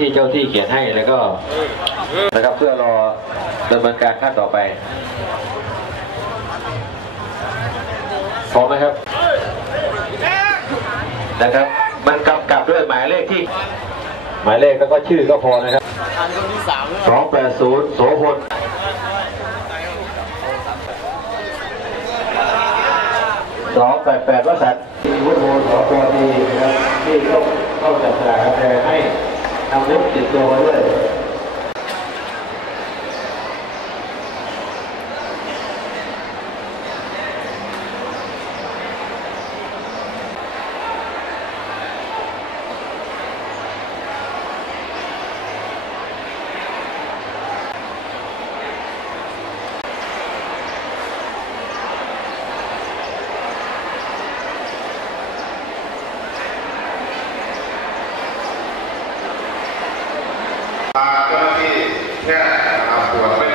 ที่เจ้าที่เขียนให้แล้วก็นะครับเพื่อรอดำเนินการขั้นต่อไปพร้อมไหมครับนะครับ มันกำกับด้วยหมายเลขที่ หมายเลขแล้วก็ชื่อก็พอนะครับสองแปดศูนย์โสพลสองแปดแปดวัสัตว์ที่วุฒิโมสพอดีนะครับที่ต้องเข้าจัดสลากแต่ให้ 好，谢谢各位。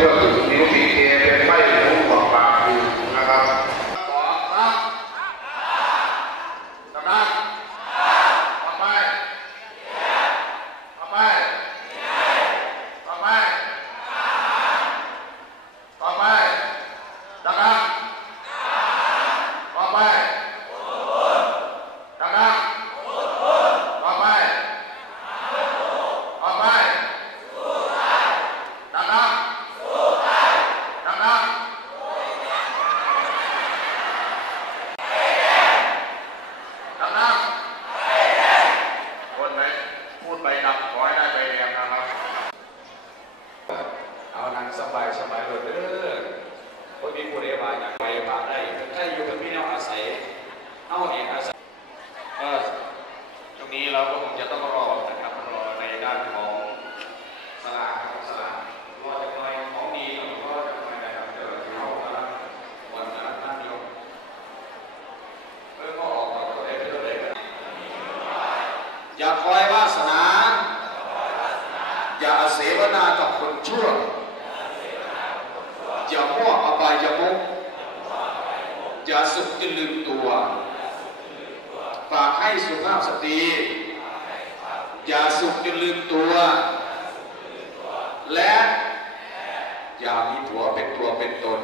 Deus, อย่าสุขจนลืมตัวฝากให้สุภาพสตรีอย่าสุขจนลืมตัว และอย่ามีผัวเป็นตัวเป็นตน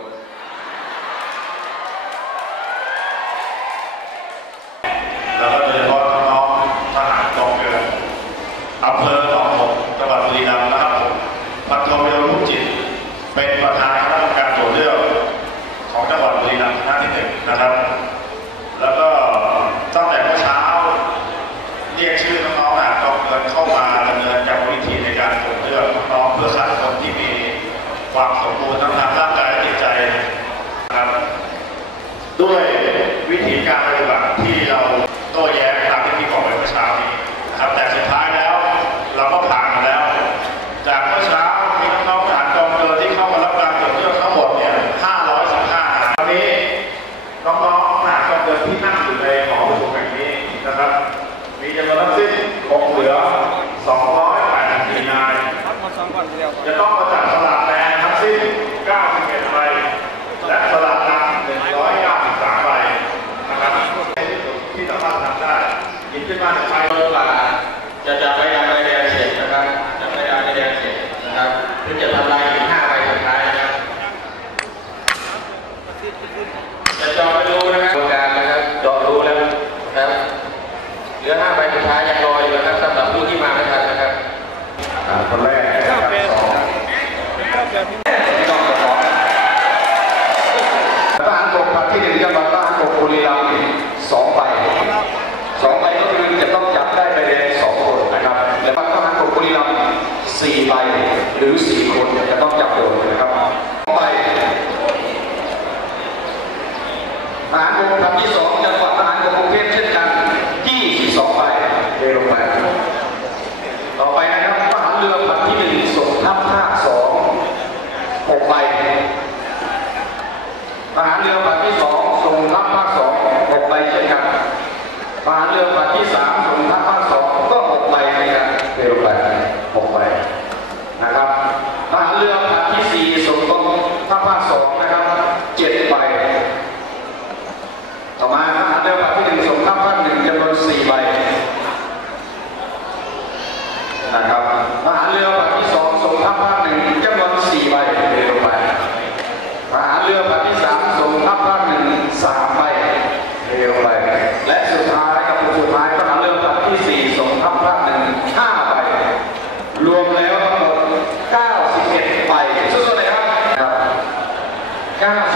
ขึ้นมาจากไฟป่าจะจะไปยังไปแดงเสร็จนะครับ จะไปยังไปแดงเสร็จนะครับเพื่อจะทำลายถึงห้าใบสุดท้ายนะครับจะจอดไปรู้นะครับโครงการนะครับจอรู้แล้วนะครับเหลือห้าใบสุดท้ายยังรออยู่นะครับสำหรับผู้ที่มาไม่ทันนะครับคนแรก นะครับทหารเรือผลัดที่สองส่งทัพภาคหนึ่งจำนวนสี่ใบเทลงไปทหารเรือผลัดที่สามส่งทัพภาคหนึ่งสามใบเทลงไป และสุดท้ายกับสุดท้ายทหารเรือผลัดที่สี่ส่งทัพภาคหนึ่งห้าใบรวมแล้วทั้งหมด91ใบสุดๆเลยครับครับ91ใบ